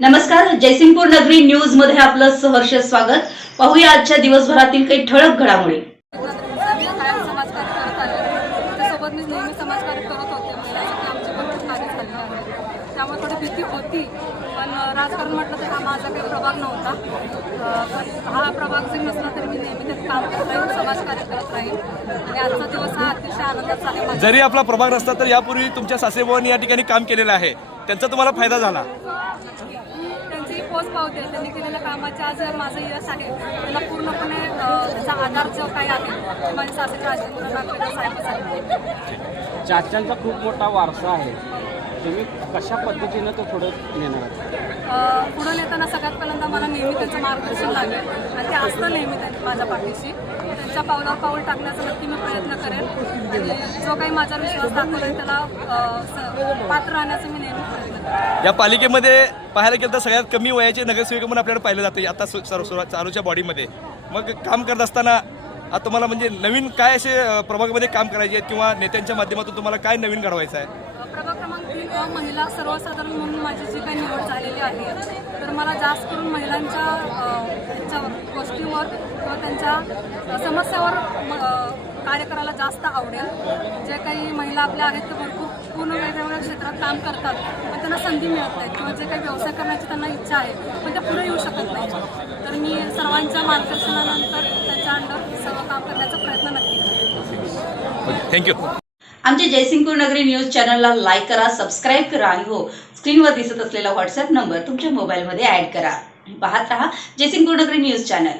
नमस्कार, जयसिंगपूर नगरी न्यूज मध्ये आपलं सहर्ष स्वागत। पाहूया आजच्या दिवसभरातील काही ठळक घडामोडी। कायम समाजकार्य करत आले, त्यासोबत मी नेहमी समाजकार्य करत होते। महिलांसाठी आमचे भरपूर कार्य झाले आहे, त्यामुळे थोडी भीती होती। पण राजकारण म्हटलं तर हा माझा काही प्रभाग नव्हता। पण हा प्रभाग जरी नसला तरी मी नेहमी त्यात काम करत राहीन, समाजकार्य करत राहीन आणि आजचा दिवस हा अतिशय आनंदाचा आहे। जरी आपला प्रभाग नसता तर यापूर्वी तुमच्या सासरेबुवांनी या ठिकाणी काम केलेलं आहे, त्यांचा तुम्हाला फायदा झाला। त्यांची पोच पावते, त्यांनी केलेल्या कामाचे आज माझं यश आहे। त्याला पूर्णपणे त्याचा आधार जो काही आहे माझे सासरे राजेंद्र साहेब। चाच्यांचा खूप मोठा वारसा आहे, तुम्ही कशा पद्धतीनं तो पुढे नेणार? पुढे नेताना सगळ्यात पहिल्यांदा मला नेहमी त्यांचं मार्गदर्शन लागेल आणि ते असतं नेहमी माझ्या पाठीशी। त्यांच्या पावलावर पाऊल टाकण्याचा नक्की मी प्रयत्न करेन आणि जो काही माझा विश्वास दाखवला त्याला पात्र राहण्याचा मी नेहमी प्रयत्न करेन। या पालिकेमध्ये पाहायला गेलं तर सगळ्यात कमी वयाचे नगरसेवक म्हणून आपल्याला पाहिलं जातं आता चालूच्या बॉडीमध्ये। मग काम करत असताना आता तुम्हाला म्हणजे नवीन काय असे प्रभागामध्ये काम करायचे आहेत किंवा नेत्यांच्या माध्यमातून तुम्हाला काय नवीन घडवायचं आहे? प्रभाग क्रमांक 3 महिला सर्वसाधारण म्हणून माझी जी काही निवड झालेली आहे, तर मला जास्त करून महिलांच्या त्यांच्यावर गोष्टीवर किंवा त्यांच्या समस्यावर कार्य करायला जास्त आवडेल। जे काही महिला आपल्या आहेत ते भरपूर पूर्ण वेगवेगळ्या क्षेत्रात काम करतात, पण त्यांना संधी मिळत नाही किंवा जे काही व्यवसाय करण्याची त्यांना इच्छा आहे पण त्या पुढे येऊ शकत नाही। तर मी सर्वांच्या मार्गदर्शनानंतर त्यांच्या अंडर सर्व काम करण्याचा प्रयत्न नक्की करेन। थँक्यू। आमच्या जयसिंगपूर नगरी न्यूज चॅनलला लाईक करा, सबस्क्राईब करा आणि हो, स्क्रीनवर दिसत असलेला व्हॉट्सअप नंबर तुमच्या मोबाईलमध्ये ऍड करा। पाहत रहा जयसिंगपूर नगरी न्यूज चॅनल।